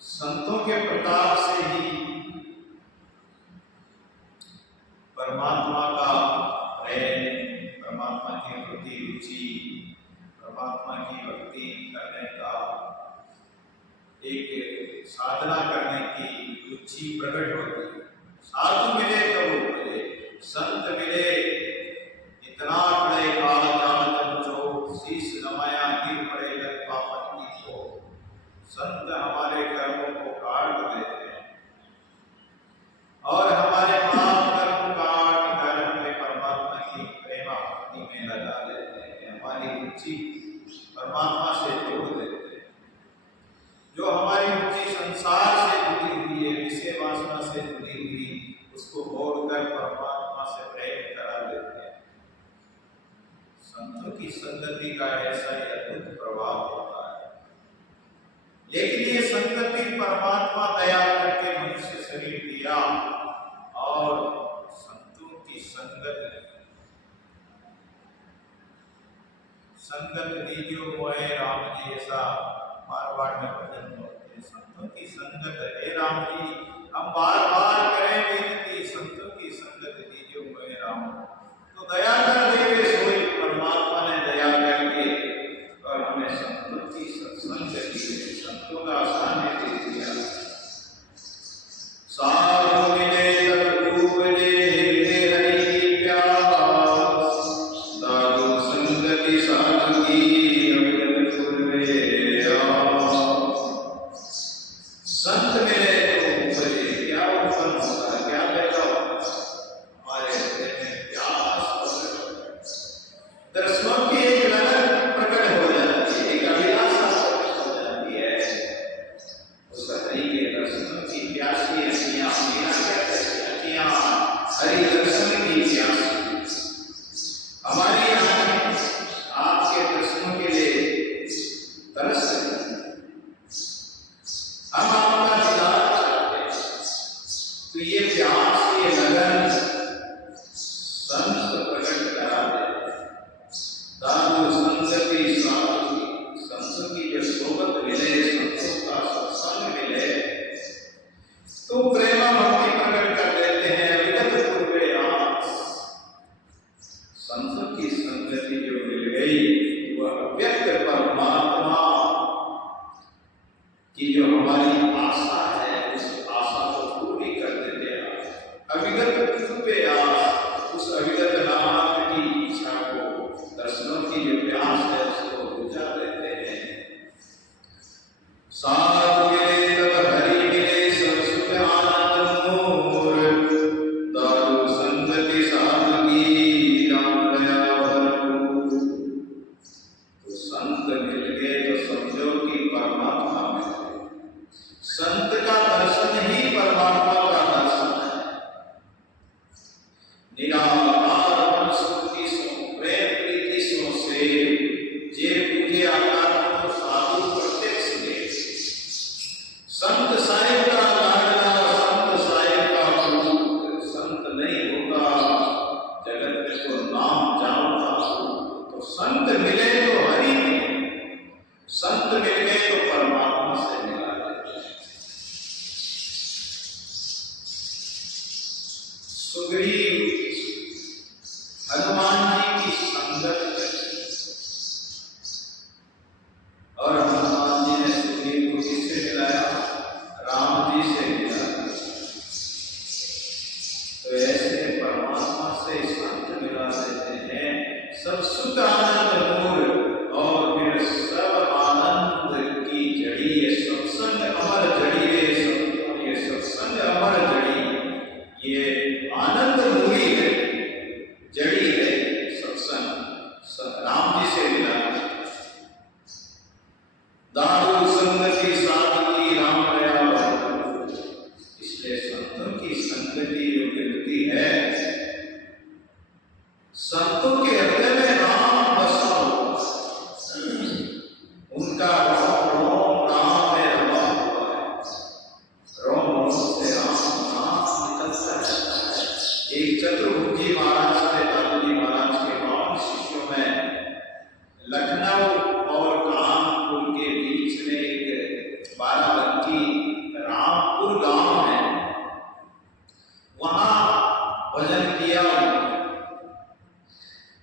संतों के प्रताप से ही परमात्मा का प्रेम, परमात्मा के प्रति रुचि, परमात्मा की भक्ति करने का एक साधना करने की रुचि प्रकट होती है। साधु मिले तो मिले, संत मिले, इतना बड़े काल जान जो शीश नमाया गिर पड़े लग पापन की तो संत हमारे कर्मों को काट देते हैं और हमारे पाप कर्म काट कर हमें परमात्मा की प्रेम भक्ति में लगा देते हैं, हमारी रुचि परमात्मा से जोड़ देते हैं। जो हमारी रुचि संसार से जुड़ी हुई है, विषय वासना से जुड़ी हुई, उसको मोड़कर परमात्मा से प्रेम करा देते हैं। संतों की संगति का ऐसा ही अद्भुत प्रभाव होता है। लेकिन ये संगति परमात्मा दया करके मनुष्य शरीर दिया और संतों की संगत दीजियो मोहे राम जी, ऐसा मारवाड़ में भजन होते हैं। संतों की संगत हे राम जी, हम बार बार करें विनती, संतों की संगत दीजियो मोहे राम। तो दया कर देवे सोई परमात्मा ने दया करके और हमें संतों की सत्संग दी, संतों का सानिध्य दिया। साधु मिले तब उपजे हृदय हरि की प्यास, साधु संगति साधु की अविरत पूर्वे संत मिले तो उपजे, क्या उत्पन्न होता है, क्या पैदा होता है? हमारे हृदय में प्यास दर्शनों की एक लगन प्रकट हो जाती है, एक अभिलाषा प्रकट हो जाती है। उस हरि के दर्शनों की प्यासी अखियां, मीरा कहते हैं अखियां हरि दर्शन की प्यासी। हमारी आंखें आपके दर्शनों के लिए तरस रही हैं। हम आपका दीदार चाहते हैं। तो ये प्यास, ये लगन संत प्रकट करा देते हैं। साधु संगति साधु की, संतों की जो सोबत मिले, संतों का सत्संग मिले तो प्रेमा भक्ति प्रकट कर देते हैं। अविगत पूर्वे आस, संतों की संगति जो मिल गई वह व्यक्त परमात्मा की जो हमारी आशा है, उस आशा को पूरी कर देते हैं। अविगत पूर्वे आस, उस अविगत नाथ की इच्छा को, दर्शनों की जो प्यास है उसको बुझा देते हैं। साधु मिले तब हरि मिले, सब सुख आनंद मोर, दारू संगति साधु की राम दया भरपूर। तो संत मिल गए तो समझो कि परमात्मा मिल गए। संत का दर्शन ही परमात्मा का दर्शन है। सुग्रीव हनुमान जी की संगत करी और हनुमान जी ने सुग्रीव को किससे मिलाया? राम जी से मिलाया। तो ऐसे परमात्मा से संत मिला देते हैं, सब सुख आनंद मूल और फिर सब आनंद की जड़ी। ये सत्संग अमर जड़ी है, सब ये सत्संग अमर जड़ी, ये आनंद मूली है, जड़ी है सत्संग। राम जी से मिला। दारू संगति साधकी राम रया भरपूर। इसलिए संतों की संगति जो मिलती है, संतों के हृदय में राम बसा हुआ, उनका रोम रोम राम में रमा हुआ है, रोम रोम से राम नाम निकलता रहता है। एक चतुर्भुजी महाराज थे, दादूजी महाराज के 5 शिष्यों में। लखनऊ और कानपुर के बीच में एक बाराबंकी रामपुर गांव है, वहां भजन किया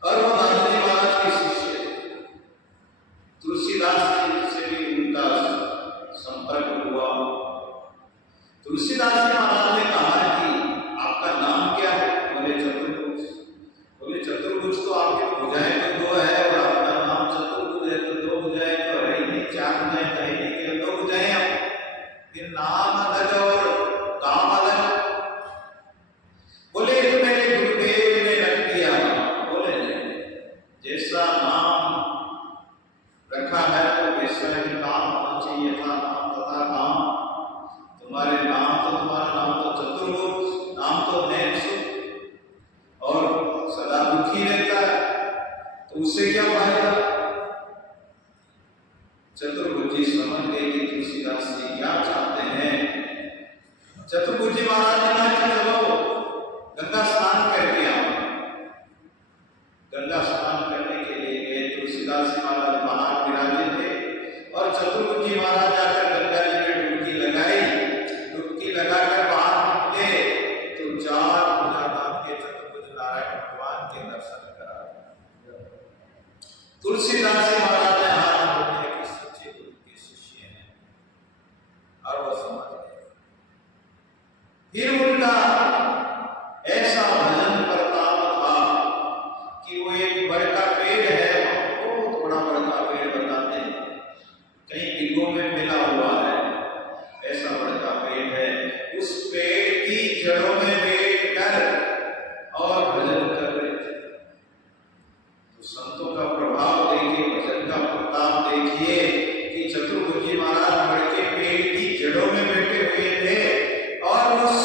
और वो दादूजी महाराज के शिष्य तुलसीदास जी से भी उनका संपर्क हुआ। तुलसीदास जी महाराज ने कहा कि आपका नाम क्या है? बोले चतुर्भुज। बोले चतुर्भुज तो आपके भुजाएं तो 2 है और आपका नाम चतुर्भुज है, तो 2 भुजाएं तो है ही नहीं, 4 भुजाएं तो है ही नहीं, केवल 2 भुजाएं आप, फिर नाम अलग और काम अलग। बोले तो मेरे गुरुदेव ने रख दिया। बोले जैसा नाम रखा है तो वैसा ही काम होना चाहिए था, नाम तथा काम। तुम्हारे नाम तो, तुम्हारा नाम तो चतुर्भुज, नाम तो है सुख और सदा दुखी रहता है, तो उससे क्या फायदा? चतुर्भुजी समझ गए कि तुलसीदास जी क्या चाहते हैं। चतुर्भुजी महाराज ने कहा कि चलो गंगा स्नान करके आओ। गंगा स्नान करने के लिए गए। तुलसीदास जी महाराज बाहर विराजे थे और चतुर्भुजी महाराज जाकर गंगा जी में डुबकी लगाई। डुबकी लगाकर बाहर निकले तो 4 भुजाधाम के चतुर्भुज नारायण भगवान के दर्शन करा। तुलसीदास जी महाराज ने हाथ जोड़े कि सच्चे गुरु के शिष्य हैं और वो समझ गए। फिर उनका ऐसा भजन प्रताप था कि वो एक बड़का पेड़ है, वो थोड़ा बड़का पेड़ बताते हैं, कई दिगों में मिला हुआ है, ऐसा बड़का पेड़ है। उस पेड़ की जड़ों में बैठ कर और भजन कर रहे थे। तो संतों का प्रभाव देखिए, भजन का प्रताप देखिए कि चतुर्भुजी महाराज बड़के पेड़ की जड़ों में बैठे हुए थे और उस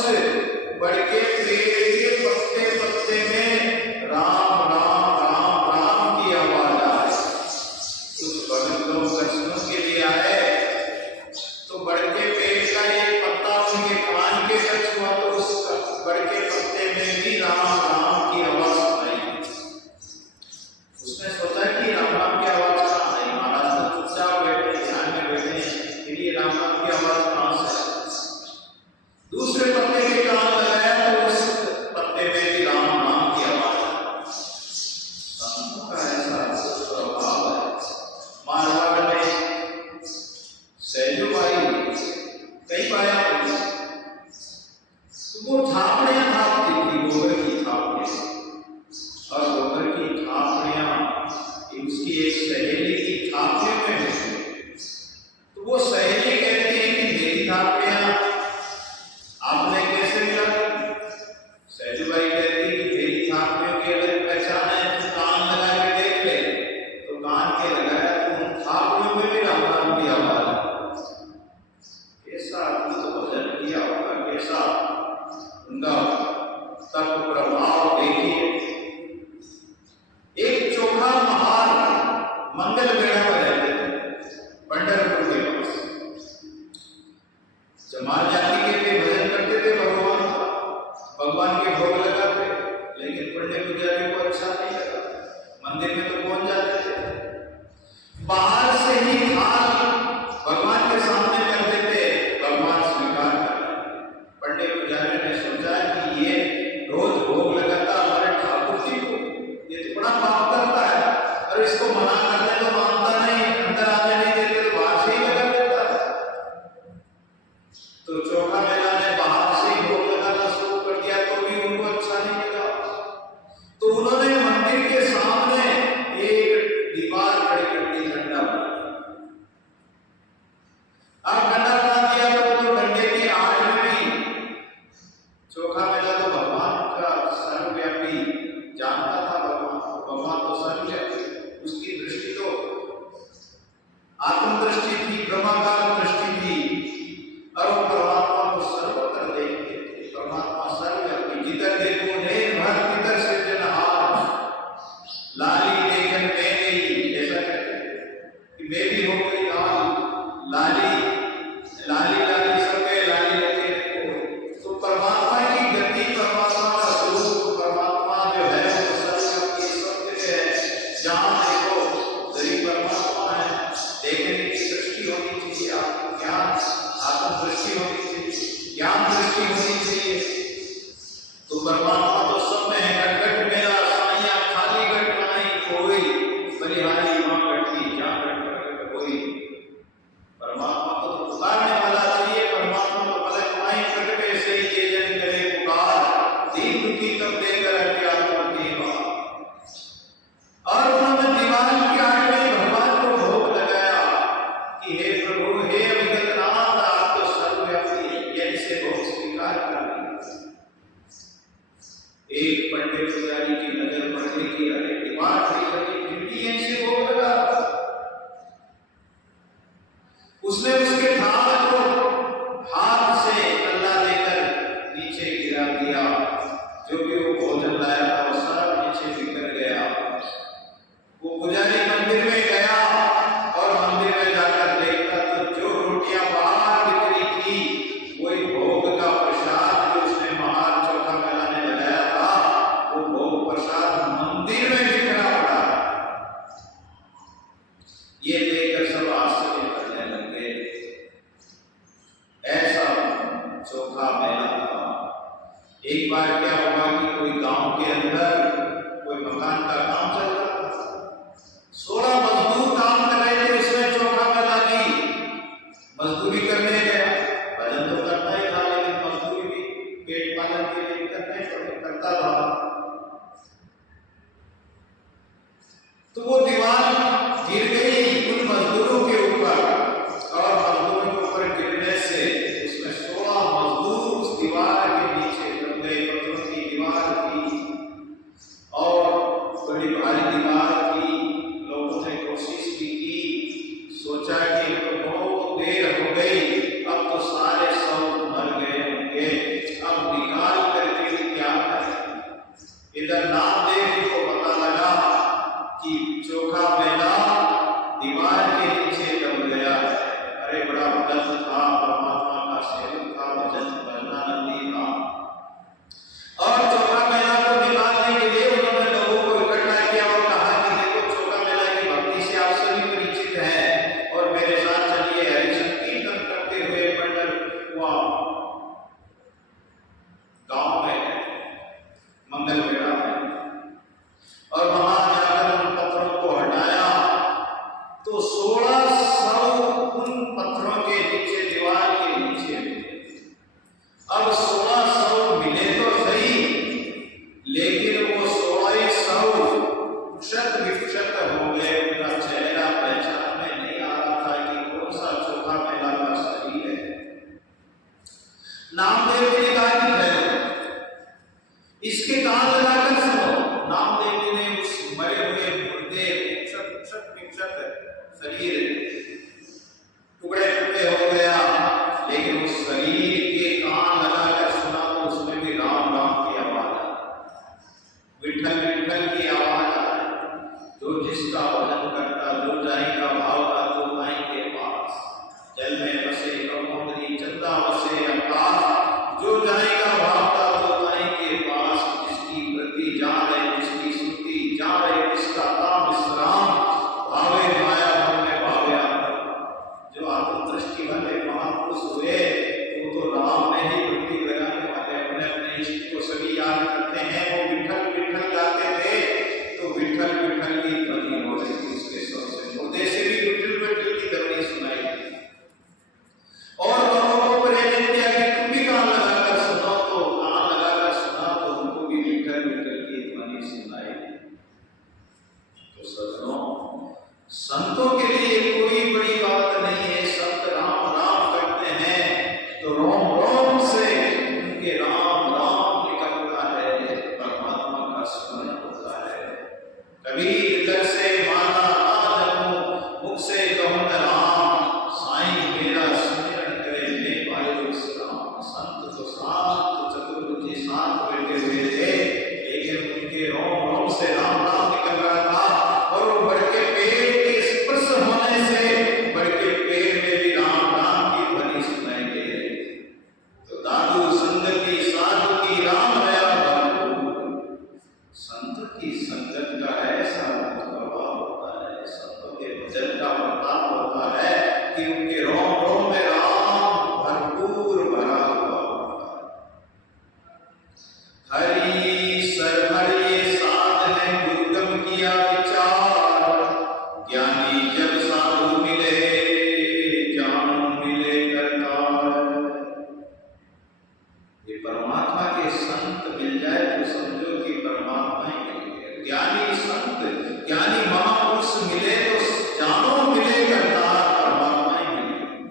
बड़के पेड़ के पत्ते पत्ते में राम राम राम राम की आवाज आए। कुछ भक्त लोग दर्शनों के लिए आए तो बड़के पेड़ का एक पत्ता उनके कान के टच हुआ तो उस बड़के पत्ते में भी राम राम की आवाज सुनाई। उसने सोचा कि राम राम की आवाज कहाँ आई? महाराज तो चुपचाप बैठे, ध्यान में बैठे, फिर ये राम राम की आवाज कहाँ से? दूसरे पत्ते के कान लगाया तो उस पत्ते में भी राम नाम की आवाज। संतों का ऐसा प्रभाव है। मारवाड़ में सैजुबाई कई पाया तो वो झापड़ियां थापती थी, गोबर की थापड़ियां, और गोबर की थापड़ियां उसकी एक सहेली की थापड़ियों में है। तो वो सहेली कहती है कि मेरी थापड़ियां आपने कैसे मिला? सैजुबाई कहती है कि मेरी थापड़ियों की अलग पहचान है, तो कान लगा के देख ले। तो कान के लगाया तो उन थापड़ियों में भी राम राम की आवाज। कैसा अद्भुत भजन किया होगा, कैसा उनका तप प्रभाव देखिए। एक चोखा महार मंगल बेड़ा में रहते थे पंढरपुर के पास। जमार जाति के थे, भजन करते थे भगवान के भोग लगाते, लेकिन पंडित पुजारी को अच्छा नहीं लगा। मंदिर में तो पहुंच जाते थे, बाहर से ही थाल भगवान के सामने कर देते, भगवान स्वीकार करते। पंडित पुजारी ने सोचा कि ये रोज चोखा मेला तो भगवान का सर्वव्यापी जानता था, भगवान तो सर्वव्यापी, उसकी दृष्टि तो आत्म दृष्टि थी, ब्रह्माकार दृष्टि थी, और वो परमात्मा को सर्वत्र देखते थे। परमात्मा सर्वव्यापी, जिधर देखो ढेर भर तिधर सृजनहार, लाली देखन मैं गई, ऐसा कहते हैं कि मैं भी हो गई लाल, लाली लाली लाली सब गए, लाली लगे को। तो परमात्मा की गति, परमात्मा का स्वरूप, परमात्मा जो है वो सर्वव्यापी सत्य है। जहाँ देखो गरीब परमात्मा है, देखने की दृष्टि होनी चाहिए, आपको ज्ञान आत्म दृष्टि होनी चाहिए, ज्ञान दृष्टि होनी चाहिए। तो परमात्मा तो सब में है। गट मेरा साइया खाली गट नहीं कोई, बलिहारी मां गटी क्या गट कोई। परमात्मा को तो पुकारने वाला चाहिए, परमात्मा को पलक माई प्रगटे से ही ये जन करे पुकार, दीन दुखी तब देकर क्या करती है। और उन्होंने दीवार की आड़ में भगवान को भोग लगाया कि हे प्रभु, हे अभिगतनाथ, आप तो सर्वव्यापी हैं, यदि से भोग स्वीकार कर लिया। एक पंडित पुजारी की नजर पड़ने की, अरे दीवार खड़ी करके फिर भी ऐसे भोग लगा। उसने उसके थाल को हाथ से कल्ला देकर नीचे गिरा दिया, जो भी वो भोजन लाया था वो सब नीचे बिखर गया। वो पुजारी मंदिर में गया और मंदिर में जाकर देखा तो जो रोटियां बाहर बिखरी थी वही भोग का प्रसाद जो उसने महान चोखा मेला ने लगाया था, वो भोग प्रसाद मंदिर में बिखरा पड़ा। ये देखकर सब आश्चर्य करने लगे। ऐसा चोखा मेला था। एक बार क्या हुआ कि कोई गांव के अंदर कोई मकान का काम चल रहा था, 16 मजदूर काम कर रहे थे, उसमें चोखा मेला भी मजदूरी करने गया। भजन तो करता ही था, लेकिन मजदूरी भी पेट पालन के लिए करता था। तो वो दीवार गिर गई उन मजदूरों के ऊपर, और मजदूरों के ऊपर गिरने से उसमें 16 मजदूर उस दीवार के नीचे दब गए। पत्थरों की दीवार थी और बड़ी भारी दीवार थी। लोगों ने कोशिश भी की, सोचा कि तो बहुत देर हो गई, अब तो सारे सब मर गए होंगे, अब निकाल करके भी क्या करें। इधर नामदेव जी को पता लगा कि चोखा मेला दीवार के नीचे दब गया है। अरे बड़ा भक्त था, परमात्मा का सेवक था, भजन भजनानंदी था। और चोखा मेला को निकालने के लिए उन्होंने लोगों को इकट्ठा किया और कहा कि देखो चोखा मेला की भक्ति से आप सभी परिचित हैं और मेरे साथ चलिए, हरि संकीर्तन करते हुए पंडरपुर गांव में मंगल बेड़ा है। और वहां जाकर उन पत्थरों को हटाया तो 1600 उन पत्थरों के नीचे, दीवार के नीचे मिले। अब 1600 मिले तो सही, लेकिन वो 1600 क्षत विक्षत हो गए। उनका चेहरा पहचान में नहीं आ रहा था कि कौन सा चोखा मेला का शरीर है। नामदेव जी ने कहा कि इसके कान लगाकर सुनो। नामदेव जी ने उस मरे हुए मुर्दे विक्षत शरीर टुकड़े टुकड़े हो गया, लेकिन उस शरीर के कान लगाकर सुना तो उसमें भी राम राम की आवाज आई, विठल विठल की आवाज आई। जो जिसका भजन करता, जो जाएगा भाव का तो माई के पास, जल में बसे कमोदरी चंदा बसे आकाश, जो जाएगा भाव का तो माई के पास। जिसकी वृत्ति जा रहे, जिसकी सुधि जा रहे, जिसका ताम विश्राम, भावे माया मन में भावे आत्मा। जो आत्म दृष्टि वाले महापुरुष हुए वो तो राम में ही वृत्ति लगाने वाले, अपने अपने इष्ट को सभी याद करते हैं। वो विठल विठल गाते थे तो विठल विठल की ध्वनि हो रही थी उसके स्वर से, मुर्दे से भी विठल विठल की ध्वनि सुनाई दी। और लोगों को प्रेरित किया कि तुम भी कान लगाकर सुनो, तो कान लगाकर सुना तो उनको भी विठल विठल की ध्वनि सुनाई दी। तो सज्जनों, संतों के लिए कोई बड़ी बात नहीं है। संत राम राम करते हैं तो रोम रोम से उनके राम राम प्रीत कर से माला ना जपूं, मुख से कहूं न राम, साईं मेरा स्मरण करे मैं पायो विश्राम। संत तो सात चतुर्भुजी सात बैठे हुए थे, लेकिन उनके रोम रोम से राम नाम निकल रहा था, और वो बढ़ के पेड़ के स्पर्श होने से बढ़ के पेड़ में भी राम नाम की ध्वनि सुनाई दे रही। तो दादू संत की साधु की राम दया भरपूर, संत की संगत का ऐसा प्रभाव होता है, संतों के भजन का प्रताप होता है कि उनके रोम रोम में राम भरपूर भरा हुआ होता है। हरि सरभरे साधने दुर्गम किया विचार, ज्ञानी जब साधु मिले जानो मिले करतार। ये परमात्मा के संत मिल जाए तो समझो कि परमात्मा ही मिल गया। ज्ञानी संत ज्ञानी महापुरुष मिले तो जानो मिले करतार, परमात्मा ही मिल गया।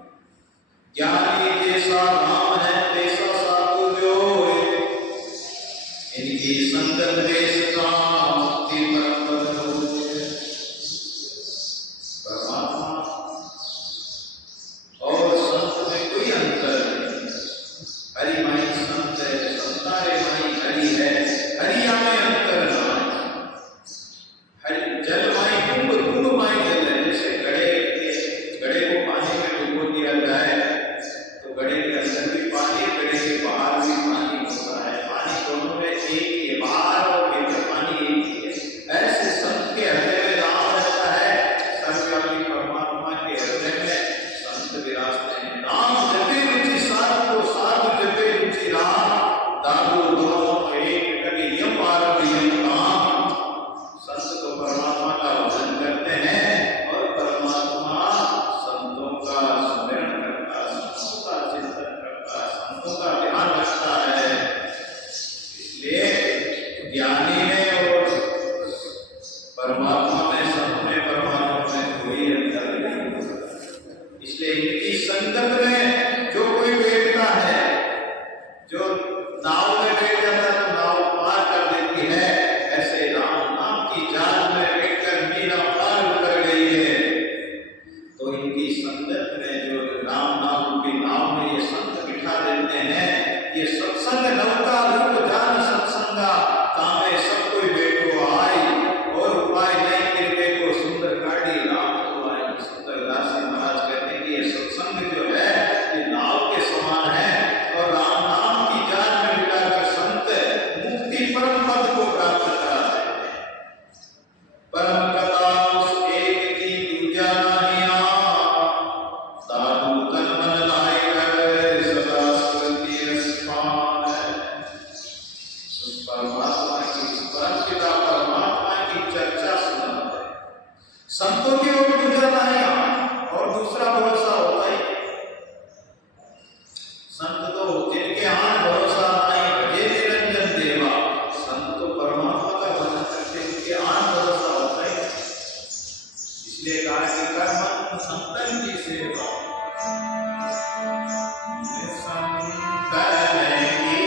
ज्ञानी जैसा राम है तैसा साधु जो है, इनकी संगत में सदा मुक्ति परम पद होते। परमात्मा और संत में कोई अंतर नहीं। हरि माई संत है, संतारे माई हरि है, हरिया में अंतर ना है। हरि जल माई कुंभ, कुंभ माई जल है। जैसे घड़े को पानी में डुबो दिया जाए तो घड़े के अंदर भी पानी, घड़े के बाहर भी पानी होता है। पानी दोनों में एक ही है, बाहर और भीतर पानी एक ही है। ऐसे संत के हृदय में राम रहता है, सर्वव्यापी परमात्मा के हृदय में संत विराजते हैं। राम जपे रुचि साधु को, साधु जपे रुचि राम, दादू दोनों एक कभी यम आरभ यम काम। संत तो परमात्मा का भजन करते हैं और परमात्मा संतों का स्मरण करता, संतों का चिंतन करता, संतों का ध्यान रखता है। इसलिए ज्ञानी में और परमात्मा में, संत में, परमात्मा में कोई अंतर नहीं। इसलिए इनकी संगत में जो कोई बैठता है, जो नाव में बैठ जाता है तो नाव पार कर देती है, ऐसे राम नाम की जाल में बैठकर मीरा पार कर गई है। तो इनकी संगत में जो राम नाम की नाव में ये संत बिठा देते हैं, ये सत्संग नवका रूप जान सत्संगा, तामे सब कोई बैठो आई, और उपाय नहीं करके को सुंदर गाड़ी राम को आई। सुंदर दासी महाराज कहते हैं कि ये सत्संग जो है ये नाव के समान है, और राम नाम की जान में मिलाकर संत मुक्ति परम पद को प्राप्त करा देते हैं। परम कथा उस एक की दूजा नाहिया, साधु तन मन लाए कर सदा स्मृति रसपान। उस परमात्मा की, परम पिता परमात्मा की चर्चा सुना है। संतों की ओर दूजा नाहिया, और दूसरा भरोसा होता ही संत तो जिनके आन भरोसा नहीं भजे निरंजन देवा। संत तो परमात्मा का भजन करते उनके आन भरोसा होता ही। इसलिए कहा कि कर्म संतन की सेवा, संतन की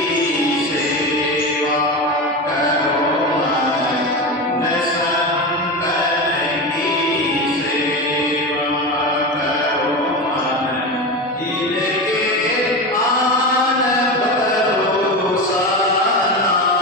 सेवा करो मन, संतन की सेवा करो मन, जिनके आन भरोसा नाई, जिनके आन भरोसा नाई,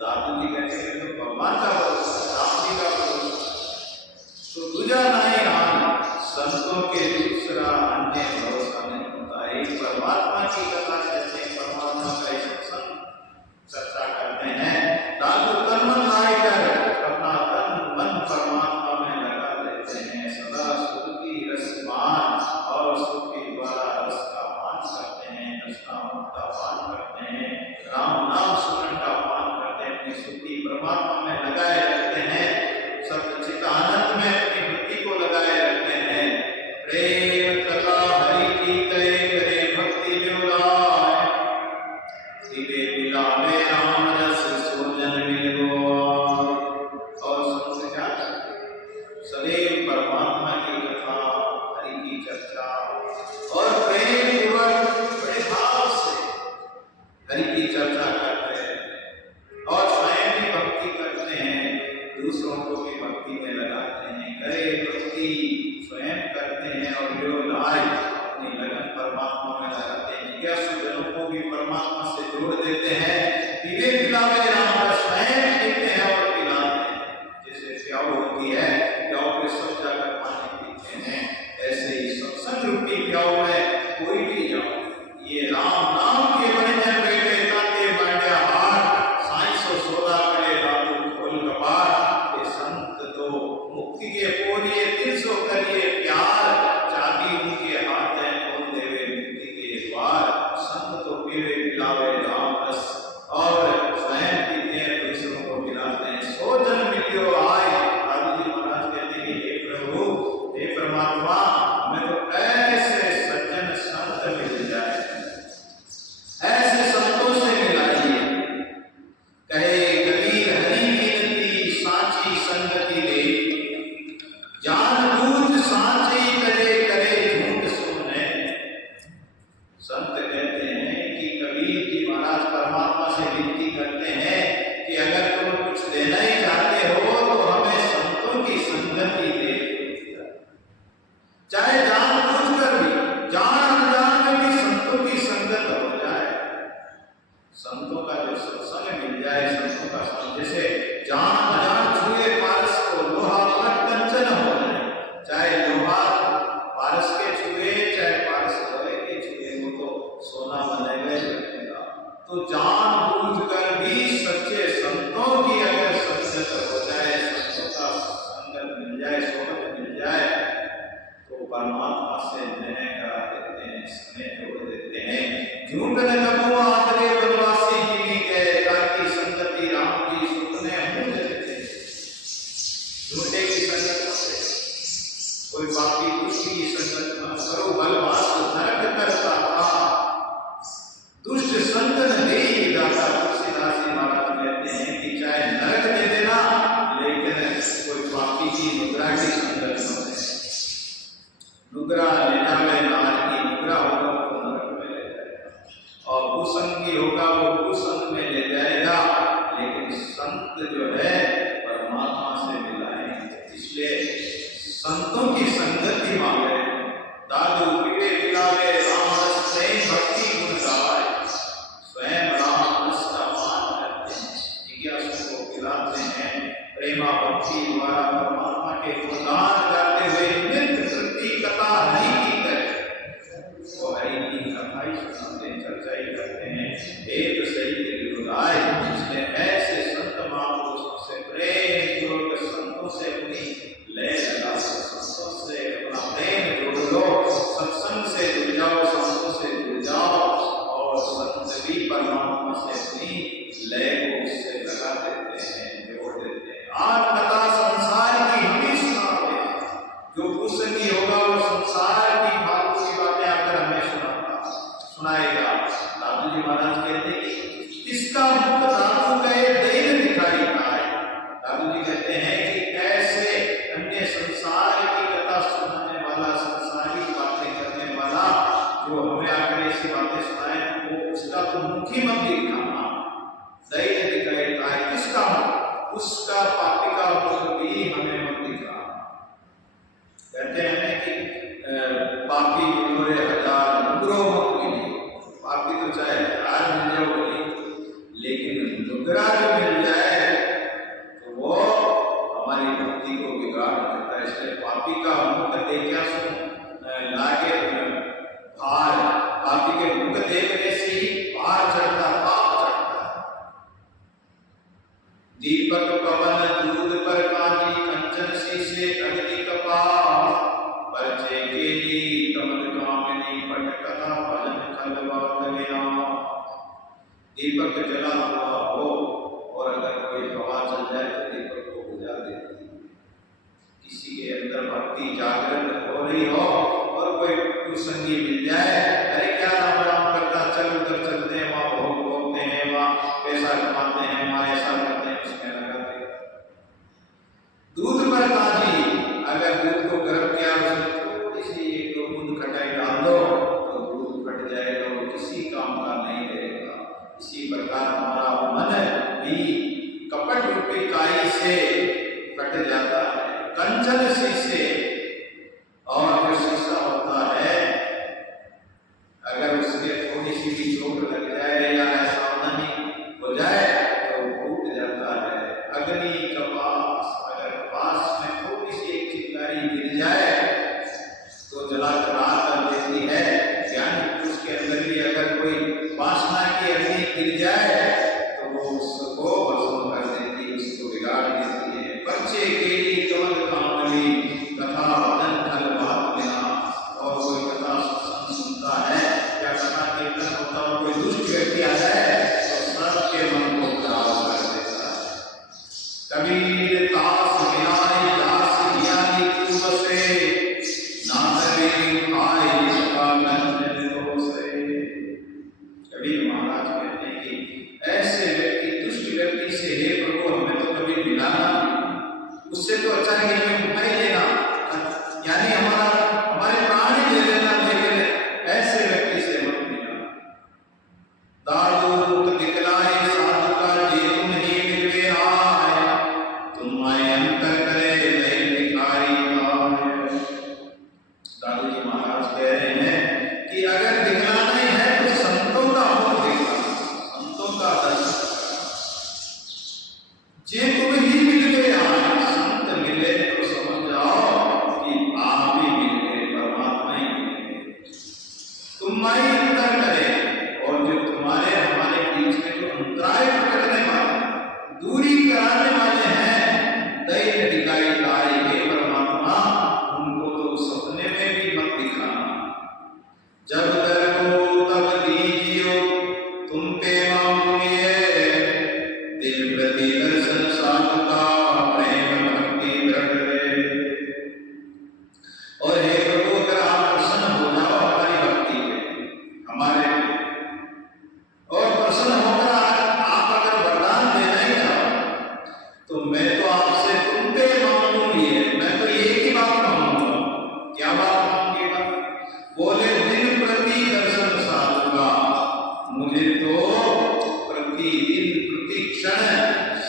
दादू जी कहते हैं तो भगवान का भरोसा, राम जी का भरोसा। तो दूजा नहीं आन संतों के दूसरा अन्य भरोसा नहीं होता। एक परमात्मा की कथा कहते हैं, परमात्मा का एक सत्संग चर्चा करते हैं। दादू तन मन लगाकर अपना तन मन परमात्मा में लगा देते हैं। सदा सुख की रसपान और सुख के द्वारा रस का पान करते हैं, रसनाम का पान करते हैं, राम नाम सुमन का पान करते हैं, अपनी सुखी परमात्मा में लगाए रखते हैं, सच्चित आनंद में अपनी बुद्धि को लगाए रखते हैं। प्रेम कथा हरि की तय करे भक्ति जोड़ाए, दिवे मिलावे राम रस सोजन मिलो। और संत क्या सदैव परमात्मा की कथा, हरि की चर्चा और प्रेम पूर्वक बड़े भाव से हरि की चर्चा करते हैं और स्वयं भी भक्ति करते हैं, दूसरों को भी भक्ति में लगाते हैं। करे भक्ति स्वयं करते हैं और जो लाए अपनी लगन परमात्मा में लगाते हैं। जिज्ञासु जनों को भी परमात्मा से जोड़ देते हैं। दिवे पिलावे राम रस स्वयं पीते हैं और पिलाते हैं। जैसे प्याऊ होती है, प्याऊ पे सब जाकर पानी पीते हैं, ऐसे ही सत्संग रूपी प्याऊ में कोई भी जाओ, ये राम नाम के बंधन बेटे ताते बांड्या हार, साईं सो सोदा करे दादू खोल कपाट। ये संत तो मुक्ति के पोरिए दिल सो करिए प्यार, चाबी उनके हाथ है खोल देवे मुक्ति के द्वार। संत तो पीवे पिलावे राम रस और स्वयं पीते हैं, दूसरों को पिलाते हैं। सो जन मिलियो आए। दादू जी महाराज कहते हैं हे प्रभु, हे परमात्मा, हमें तो ऐसे सज्जन संत मिल जाए, ऐसे संतों से मिलाइए। कहे कबीर हरि कीर्ति साची संगति दे, जान बूझ साची करे करे झूठ सुने। संत कहते हैं कि कबीर जी महाराज परमात्मा से विनती करते हैं कि अगर तुम कुछ देना ही चाहते हो तो हमें संतों की संगति दे। चाहे जान बूझ कर भी, जान अनजान में भी संतों की संगत हो जाए, संतों का जो सत्संग मिल जाए, संतों का संग, जैसे जान अनजान छुए पारस को लोहा पलट कंचन हो जाए। चाहे लोहा पारस के छुए, चाहे पारस लोहे के छुए, वो तो सोना बनेगा ही बनेगा। तो जान बूझ कर भी सच्चे संतों की अगर संगत हो जाए, संतों का संगत मिल जाए, सोहबत मिल जाए, तो परमात्मा से नेह करा देते हैं, स्नेह जोड़ देते हैं। झूठ न कबू आदरे बनवासी जी भी गए, ताकि संगति राम जी सुनने हो जाते। झूठे की संगत से कोई पापी दुष्ट की संगत न करो, बलवास नरक करता था, दुष्ट संत न दे दाता। तुलसीदास जी महाराज कहते हैं कि चाहे नरक दे देना, लेकिन कोई पापी की नुग्रा की संगत न दे। नुग्रा ले जावे नार की, नुग्रा होगा वो नरक में ले जाएगा, और कुसंगी होगा वो कुसंग में ले जाएगा। लेकिन संत जो है परमात्मा से मिलाएंगे, इसलिए संतों की संगति मांगे। दादू पीवे पिलावे राम रस प्रेम भक्ति गुण गाए, स्वयं राम रस का पान करते हैं, जिज्ञासु को पिलाते हैं। प्रेमा भक्ति द्वारा परमात्मा के गुणगान गाते हुए नित्य कृति कथा हरि की करें, वो हरि की कथा ही सुनाते हैं, चर्चा ही करते हैं। एक सही गुरुदाय, इसलिए ऐसे संत महापुरुषों से प्रेम पूर्वक संतों से अपनी लय लगा, संतों से अपना प्रेम जोड़ लो, सत्संग से जुड़ जाओ, संतों से जुड़ जाओ, और संत भी परमात्मा से अपनी लय को उससे लगा देते हैं, जोड़ देते हैं। आज कथा संसार की हम ही सुनाते हैं, जो कुसंगी होगा वो संसार की फालतू की बातें आकर हमें सुनाएगा। दादू जी महाराज कहते हैं कि इसका मुख दादू का दैन्य दिखाई पाए। दादू जी कहते हैं कि कैसे अन्य संसार की कथा सुनाने वाला, संसारी बातें करने वाला जो हमें आकर ऐसी बातें सुनाए, वो उसका तो मुख ही मत दिखाना, दैन्य दिखाई पाए। किसका मुख? उसका पापी का मुख भी हमें मत दिखा। कहते हैं कि पापी मिलोरे हजार नुग्रो मत मिली, पापी तो चाहे हजार मिल जाओ, लेकिन नुग्रा जो मिल दीपक पवन दूध पर काजी, कंचन शीशे अग्नि कपास, परचे केली कमल कामिनी, पट कथा भजन खलवात गया। दीपक जला हुआ हो और अगर कोई हवा चल जाए तो दीपक को बुझा देती है। किसी के अंदर भक्ति जागृत हो रही हो और कोई कुसंगी मिल जाए, अरे क्या राम राम करता, चल उधर चलते हैं, वहां भोग भोगते हैं, वहां पैसा कमाते हैं, वहां ऐसा करते हैं, उसमें लगा देगा। दूध पर काजी, अगर दूध को गर्म किया उसमें थोड़ी सी एक दो बूंद खटाई डाल दो तो दूध फट जाएगा, वो किसी काम का नहीं रहेगा। इसी प्रकार हमारा मन भी कपट रूपी काई से फट जाता है। कंचन शीशे, और जो शीशा होता है अगर उसमें थोड़ी सी भी चोट लग जाए या असावधानी हो जाए तो फूट जाता है। अग्नि कपास, अगर कपास में थोड़ी सी एक चिंगारी गिर जाए तो जला राख कर देती है। ज्ञानी पुरुष के अंदर भी अगर कोई वासना की अग्नि गिर जाए तो वो उसको भस्म कर देती है, उसको बिगाड़ देती है। बच्चे केली कमल कामली, कथा भजन खलवात गया। और कोई कथा सुनता है या कथा कीर्तन होता है, कोई दुष्ट व्यक्ति आ जाए तो सबके मन को खराब कर देता है। कबीर तास विनाई दास ज्ञानी तू बसे, ना करे भाई इसका गंजन को से। कबीर महाराज कहते हैं कि ऐसे व्यक्ति, दुष्ट व्यक्ति से हे प्रभु हमें तो कभी मिलाना, उससे तो अच्छा है कि हमें उठाई लेना, यानी हमारे प्राण ही ले लेना, लेकिन ऐसे व्यक्ति से मत मिलना। दादू मुख दिखलाए साधु का जे तुम ही मिलवे आए, तुम आए अंतर करे नहीं दिखाई पाए। दादू जी महाराज कह रहे हैं कि अगर दिखलाना ही है तो संतों का मुख देखना, संतों का दर्शन करना। जे तुम ही मिलवे आए, संत मिले तो समझ जाओ कि आप ही मिल गए, परमात्मा ही मिल गए। तुम ही अंतर करे, और जो तुम्हारे हमारे बीच में जो अंतराय पकड़ने वाले, दूरी कराने वाले हैं, दैत्य दिखाई लाए हे परमात्मा, उनको तो सपने में भी मत दिखाना। जब दरको तब दीजियो, तुम पे मांगिए, दिल प्रति दर्शन साधु का प्रेम भक्ति दृढ़ रहे। और हे प्रभु अगर आप प्रसन्न हो जाओ हमारी भक्ति पे, हमारे और प्रसन्न होकर आप अगर वरदान देना ही चाहो तो मैं तो आपसे तुम पे मांगूंगी, मैं तो एक ही बात मांगूंगा। क्या बात मांगेगा? बोले दिन प्रति दर्शन साधु का, मुझे तो प्रतिदिन प्रति क्षण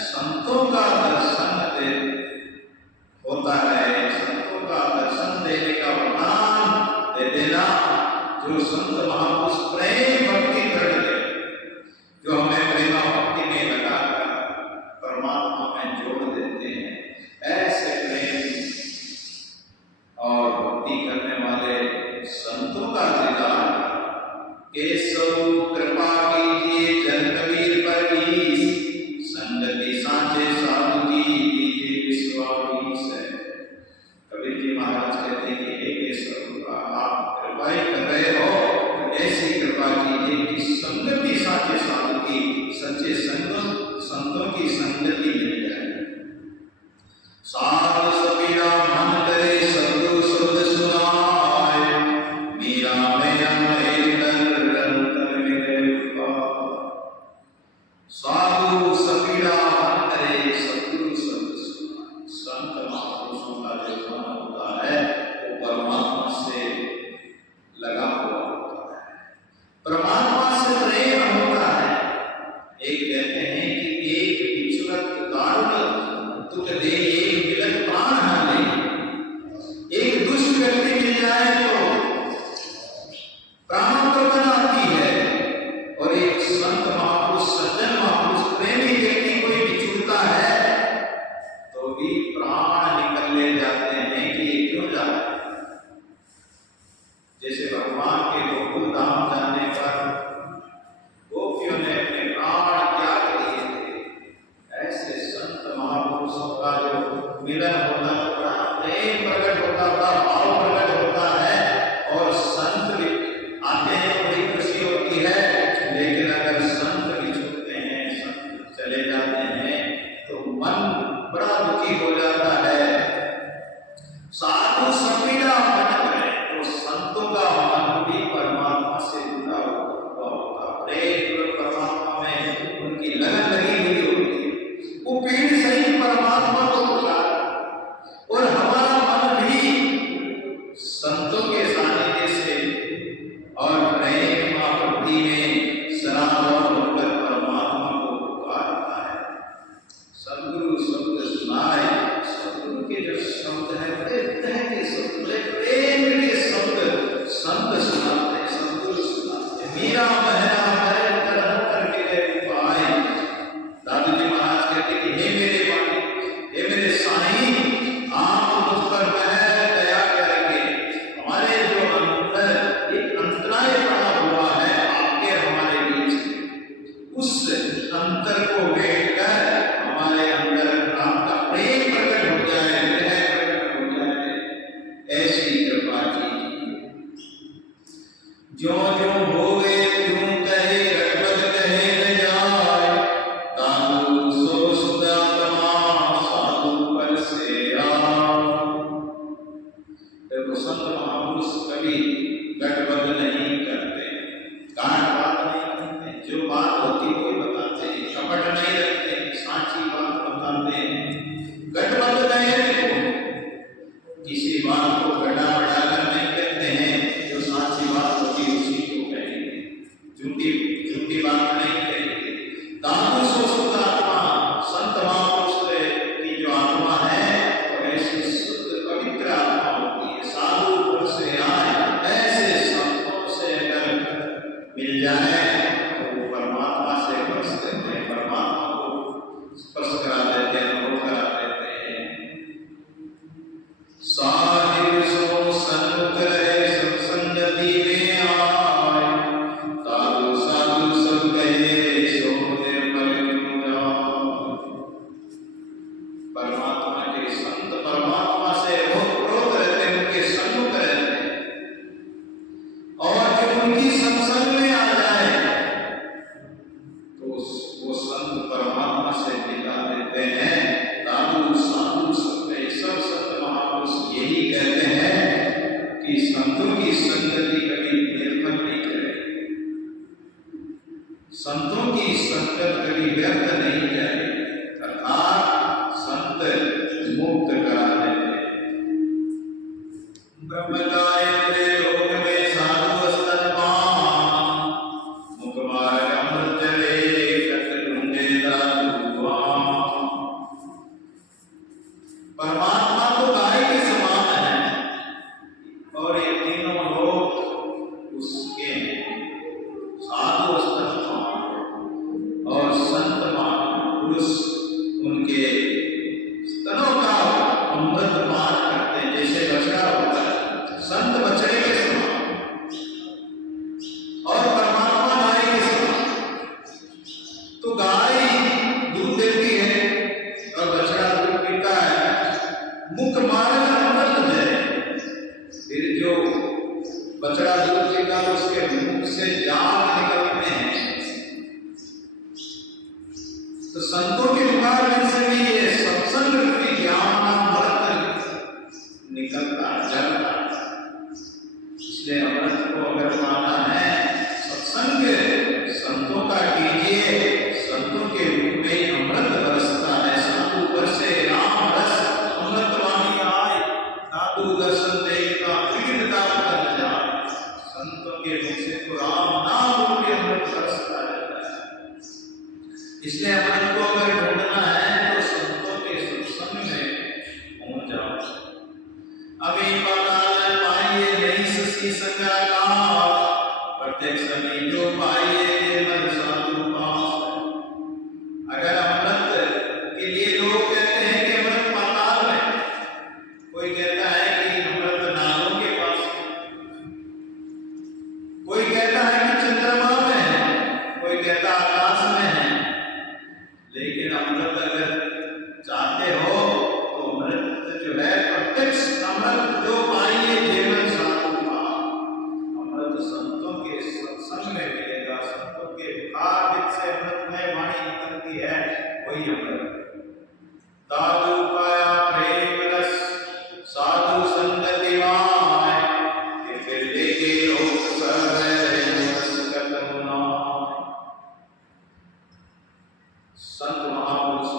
संतों का दर्शन सबका जो मिलन होता है, बड़ा प्रेम प्रकट होता है, बड़ा भाव प्रकट होता है। और संत भी आते हैं, बड़ी खुशी होती है। लेकिन अगर संत भी छूटते हैं, संत चले जाते हैं, तो मन बड़ा दुखी हो जाता है। साधु संपीड़ा मन करे, तो संतों का मन भी परमात्मा से जुड़ा हुआ होता है। प्रेम परमात्मा में उनकी लगन लगी हुई होती है। वो पीड़ सही परमात्मा को बुलाता है। और हमारा मन भी संतों के सानिध्य से और प्रेम भक्ति में सराबोर होकर परमात्मा को पुकारता है। सद्गुरु शब्द सुनाए, सद्गुरु के जो शब्द है बड़े प्रेम के शब्द, बड़े प्रेम के शब्द संत सुनाते हैं, सद्गुरु सुनाते हैं। मीरा बहना बहन करह करके गए पाए। दादू जी महाराज कहते कि हे मेरे मालिक, हे मेरे साईं, आप मुझ पर दया करके हमारे जो अंदर एक अंतराय पड़ा हुआ है आपके हमारे बीच, उस अंतर को भेद कर हमारे अंदर आपका प्रेम प्रकट हो जाए, विरह प्रकट हो जाए, ऐसी कृपा कीजिए। जो जो होवे त्यों कहे, गटपद कहे न जाय, ताहु सो सुदात्मा साधु पर से देखो, संत महापुरुष कभी गटबद्ध नहीं करते, गांठ बात नहीं करते, जो बात होती कोई बताते हैं, कपट नहीं रखते, साची बात बताते हैं। गटबद्ध नहीं, किसी बात को घटा बढ़ाकर नहीं कहते हैं, जो साची बात होती उसी को कहेंगे, झूठी झूठी बात नहीं कहेंगे। दानु सो शुद्ध आत्मा, संत महापुरुष की जो आत्मा है वो ऐसी शुद्ध पवित्र आत्मा होती है। साधु पुर से आए, ऐसे संतों से अगर मिल जाए तो वो परमात्मा से स्पर्श देते हैं, परमात्मा को स्पर्श करा देते हैं, अनुभव करा देते हैं। साहिब सो सन्मुख रहे, सत्संगति में आए, साधु साधु सब कहे, सो निर्मल क्यों जाए। परमात्मा के संत परमात्मा से ओतप्रोत रहते हैं, उनके सन्मुख रहते हैं। और जब उनकी सत्संग में आ जाए तो वो संत परमात्मा से मिला देते हैं। साधु साधु सब संत महापुरुष यही कहते हैं कि संतों की संगति कभी निर्मल नहीं करेगी, संतों की संगत कभी व्यर्थ नहीं जाएगी, अर्थात संत मुक्त करा देते हैं। ब्रह्म गायत्रे लोक में साधु स्तनपान, मुख मार्ग अमृत चले, कट ढूंढे दादू वाम। परमात्मा तो गाय के समान है और ये तीनों लोग उसके साधु स्तनपान और संत महापुरुष उनके स्तनों का अमृत पान करते हैं। जैसे बछड़ा होता है, संत बछड़े के समान और परमात्मा गाय के समान। तो गाय दूध देती है और बछड़ा दूध पीता है, मुख मार्ग अमृत है। फिर जो बछड़ा दूध पीता है उसके मुख से जाग निकलते हैं। तो संतों के मुखारविंद से भी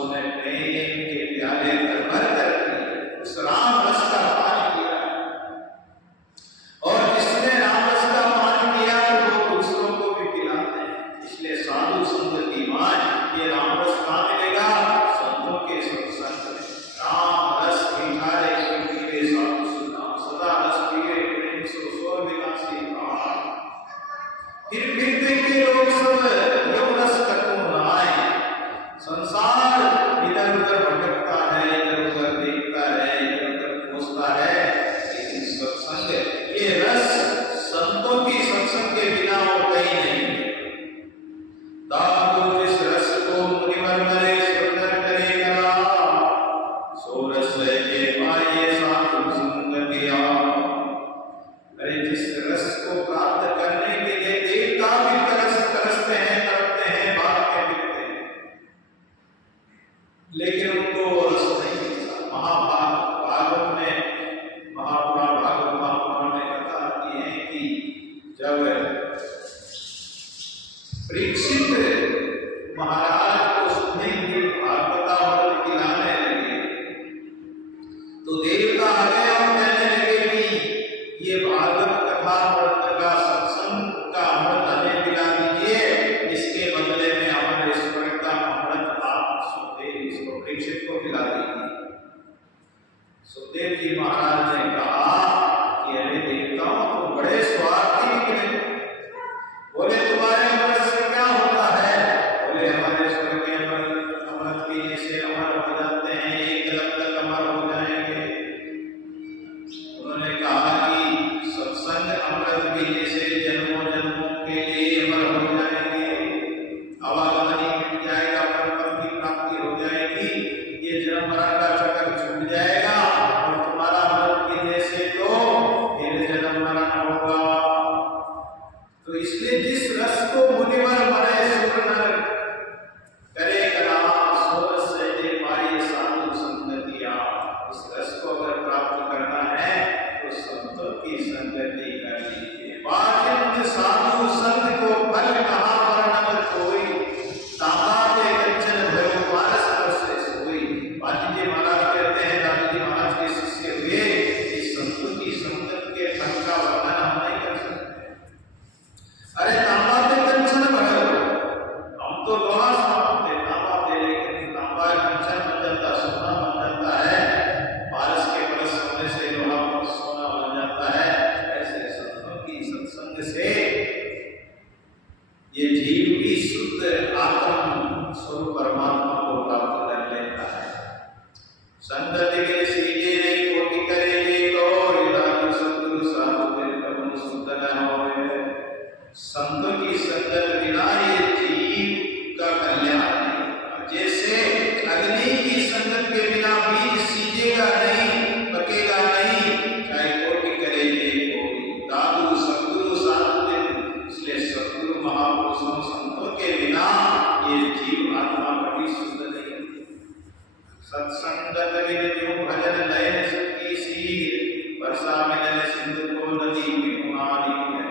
उसने प्रेम के प्याले भर भर कर पिए, उस राम रस का पान किया। और जिसने राम रस का पान किया वो दूसरों को भी पिलाते हैं। इसलिए साधु संत की मान ये राम रस कहाँ मिलेगा? संतों के सत्संग में। राम रस भिखारे पीवे साधु सुना, सदा रस पीवे प्रेम सो सोर विलासी प्राण। फिर देखे लोग सब योग रस तक न आए। संसार इधर उधर भटकता है, इधर उधर देखता है, इधर उधर खोजता है, लेकिन सत्संग ये रस संतों की सत्संग के बिना वो कहीं नहीं। दादू जिस रस को मुनिवर मरे सुंदर करेगा, सो रस के पाए साधु संग किया। अरे जिस रस को प्राप्त करने के लिए देवता भी तरसते हैं, तड़पते हैं, भागते फिरते हैं, लेकिन उनको रस नहीं मिलता। महाभारत में, महापुराण भागवत महापुराण में कथा आती है कि जब परीक्षित महाराज को सुनने के भागवतामृत पिलाने लगे तो देवता आ गए और कहने लगे कि ये भागवत कथा अमृत का सत्संग का अमृत हमें पिला दीजिए, इसके बदले में हमारे स्वर्ग का अमृत आप सुखदेव इसको परीक्षित को पिला दीजिए। सुखदेव जी महाराज ने कहा कि अरे देवताओं तुम बड़े स्वार्थी निकले। बोले तुम्हारे अमृत से क्या होता है? बोले हमारे स्वर्ग के अमृत पीने से अमर हो जाते हैं, एक कलम तक अमर हो जाएंगे। उन्होंने कहा कि सत्संग अमृत पीने से जन्मों जन्मों के लिए अमर हो जाएंगे, आवागमनी मिट जाएगा, परम की प्राप्ति हो जाएगी, ये जन्म मरण का चक्कर छूट जाएगा और तुम्हारा अमृत पीने से तो फिर जन्म मरण होगा। तो इसलिए जिस रस को मुनिवर मरे सुर नर करे करा, सो रस से पाए साधु संगतिया। इस रस को अगर प्राप्त करना है तो संतों की संगति कर लीजिए। बाजिंद साधु संत को फल कहाँ वर्णन कोई, तामाते कंचन भयो पारस पर से सोई। बाजी जी महाराज कहते हैं, दादी जी महाराज के शिष्य हुए, इस संतों की संगत के फल का वर्णन हम नहीं कर सकते। अरे तांबाते कंचन भयो, हम तो लोहा समझते तांबाते, लेकिन तांबा कंचन बन जाता, सोना बन जाता है, पारस के परस होने से लोहा सोना बन जाता है। ऐसे संतों की सत्संग से ये जीव भी शुद्ध आत्म स्वरूप परमात्मा को प्राप्त कर लेता है। संगति के सीजे नहीं कोटि करेंगे तो दादू सतगुरु साधु तेरे प्रभु शुद्ध न होए। संतों की संगत बिना ये जीव का कल्याण नहीं। जैसे अग्नि की संगत के बिना बीज सीजेगा नहीं, पकेगा नहीं, चाहे कोटि करेंगे कोई। दादू सतगुरु साधु तेरे, इसलिए सतगुरु महापुरुषों संतों के बिना ये जीव आत्मा कभी शुद्ध नहीं होती। सत्संगत विनियो भजन लयन सती सीर, वर्षा मिलन सिंधु को नदी में कुमारी है।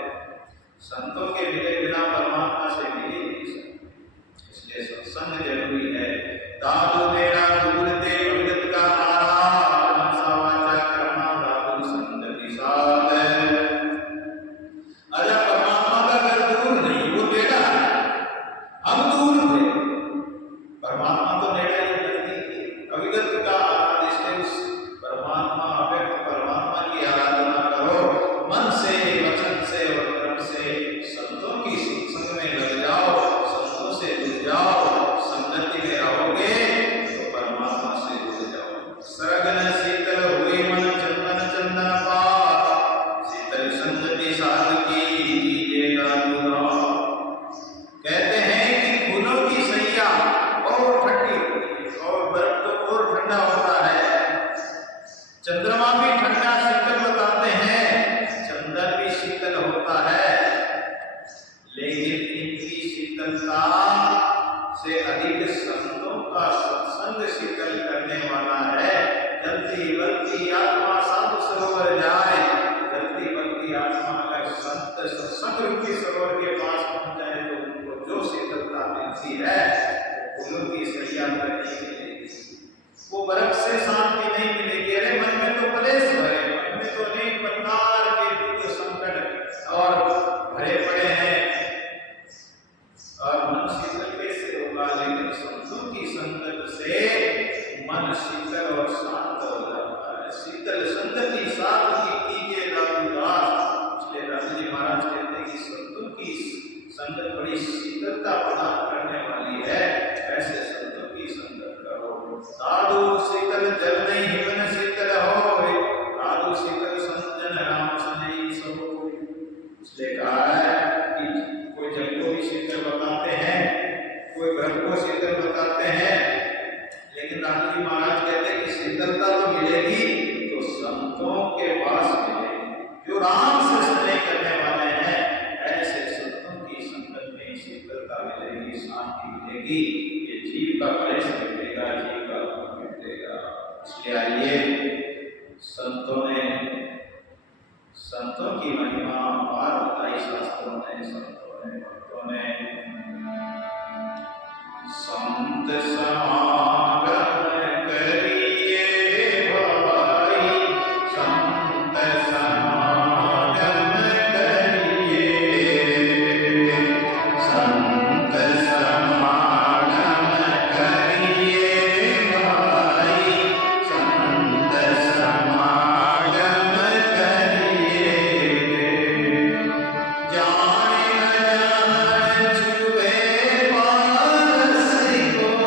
संतों के मिले बिना परमात्मा से मिले नहीं सकते, इसलिए सत्संग जरूरी है। दादू मेरा दूर ते भगत का नारा, मनसा वाचा कर्मा दादू संगति साध। अरे परमात्मा का घर दूर नहीं, वो नेड़ा है। हम दूर थे, परमात्मा तो नेड़ा ही नहीं। अविगत का आदेश है, उस परमात्मा अव्यक्त परमात्मा की आराधना करो मन से, वचन से और कर्म से। संतों की सत्संग में लग जाओ, संतों से जुड़ जाओ, संगति में रहोगे तो परमात्मा से जुड़ जाओ। सरगन शीतल हुए मन चंदन चंदन पात, शीतल संगति साध की कीजिए दादू। कहते हैं कि फूलों की सैया और ठंडी होती है और बर्फ तो और ठंडा होता है। चंद्रमा भी ठंडा शीतल बताते हैं, चंदन भी शीतल होता है, लेकिन इनकी शीतलता से अधिक संतों का सत्संग शीतल करने वाला है। जलती बलती आत्मा साधु सरोवर जाए, जलती बलती आत्मा अगर संत सत्संग रूपी सरोवर के पास पहुंच जाए तो उनको जो शीतलता मिलती है फूलों की सैया करने के लिए मन शीतल और शांत हो जाता है। शीतल संतति साधु कीजिए दास। इसलिए दादू जी महाराज कहते हैं कि संतों की संगत बड़ी शीतलता प्रदान करने वाली है, ऐसे संतों की संगत करो। साधु शीतल जल नहीं हिमन शीतल हो, साधु शीतल संत जन राम सनई सब। इसलिए कहा है कि कोई जल को भी शीतल बताते हैं, कोई घर को शीतल बताते हैं, लेकिन दादू जी महाराज कहते हैं कि शीतलता तो मिलेगी तो संतों के पास मिलेगी, जो राम से स्नेह करने वाले हैं। ऐसे संतों की संगत में शीतलता मिलेगी, शांति मिलेगी, ये जीव का क्लेश मिटेगा, जीव का दुख मिटेगा। इसलिए आइए संतों की महिमा बार बताई शास्त्रों ने, संतों ने, भक्तों ने। संत समागम करिए भाई, संत समागम करिए, संत समागम करिए भाई, संत समागम करिए। जाने न जान छुए पारस को,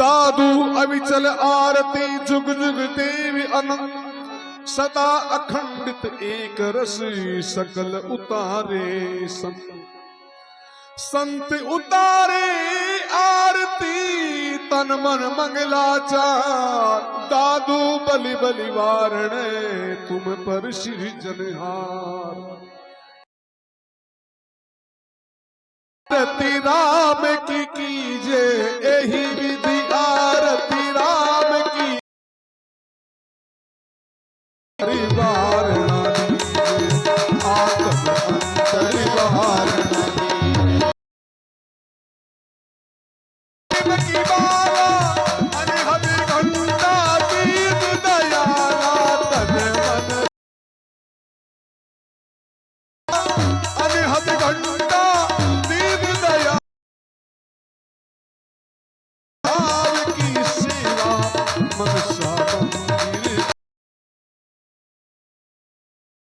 दादू अविचल आरती जुग जुग देवी अनंत सदा अखंडित एक रस सकल उतारे संत उतारे आरती तन मन मंगलाचार दादू बलि बलि वारणे तुम पर श्री जनहार आरती राम की कीजे यही विधि आरती राम की वारणा दीजिए आत्म अंतर वारणा की बाला अनहद घंटा दीन दयाला तन मन अनहद घंटा दीन दया की सेवा मनसा मंदिर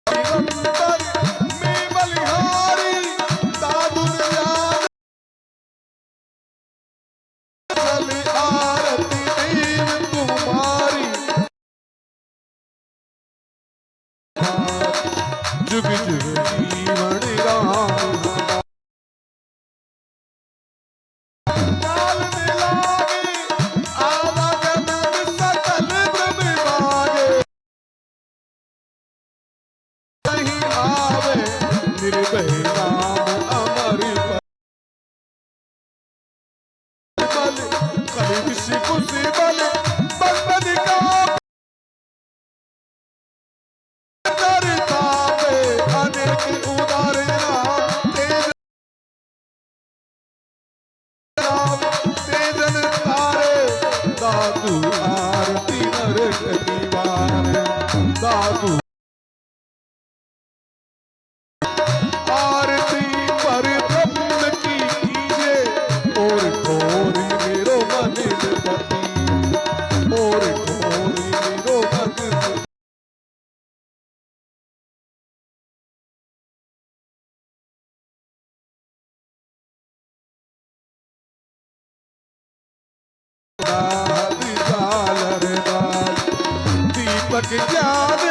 निरंतर में बलिहारी दादू दयाल चले आरती देव तुम्हारी जुग जुग जीवन राम काल में लागे आवागमन सकल द्रव्य मागे नहीं आवे निर्भय राम अमर बल कलि विषि कुशि बल बंदन का तापे अनेक उदार राम तेजन तारे दादू आरती नरक निवार दादू आरती पर ब्रह्म की कीजे और घोरी मेरो मन पति और घोरी मेरो मन दीपक ज्ञान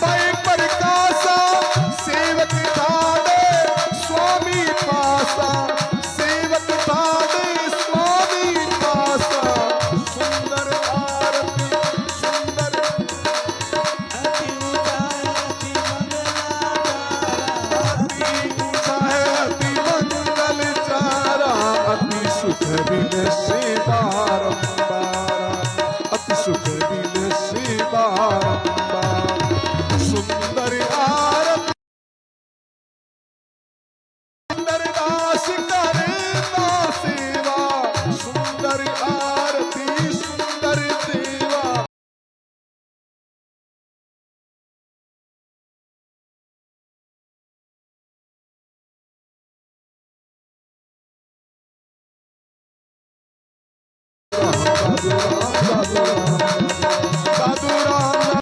पै प्रकाशा सेवक ताने स्वामी पासा सेवक ताने स्वामी पासा सुंदर आरती सुंदर अति ऊंचा है अति मंगल चारा अति सुख बिन से बारंबारा अति सुख बिन से बारंबार सुंदर आरती सुंदर दास करे ना सेवा सुंदर आरती सुंदर देवा साधु राम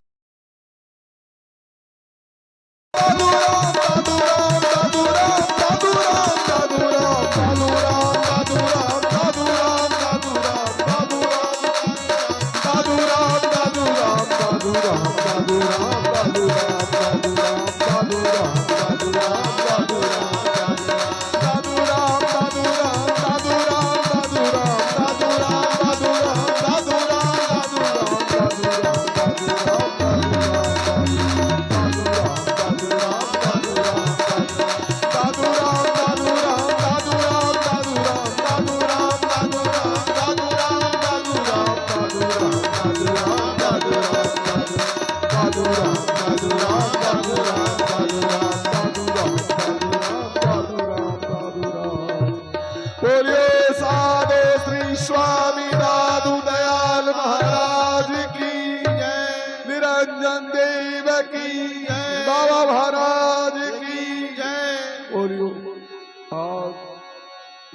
बोलिए साधु श्री स्वामी दादू दयाल महाराज की जय निरंजन देव की जय बाबा महाराज की जय। बोलियो आज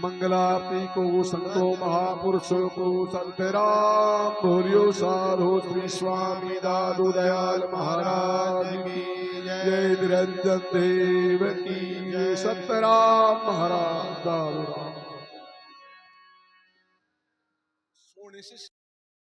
मंगलारती को संतो महापुरुषों को संत राम बोलियो साधु श्री स्वामी दादू दयाल महाराज की जय निरंजन देव की जय सतराम महाराज दादू राम। सोने से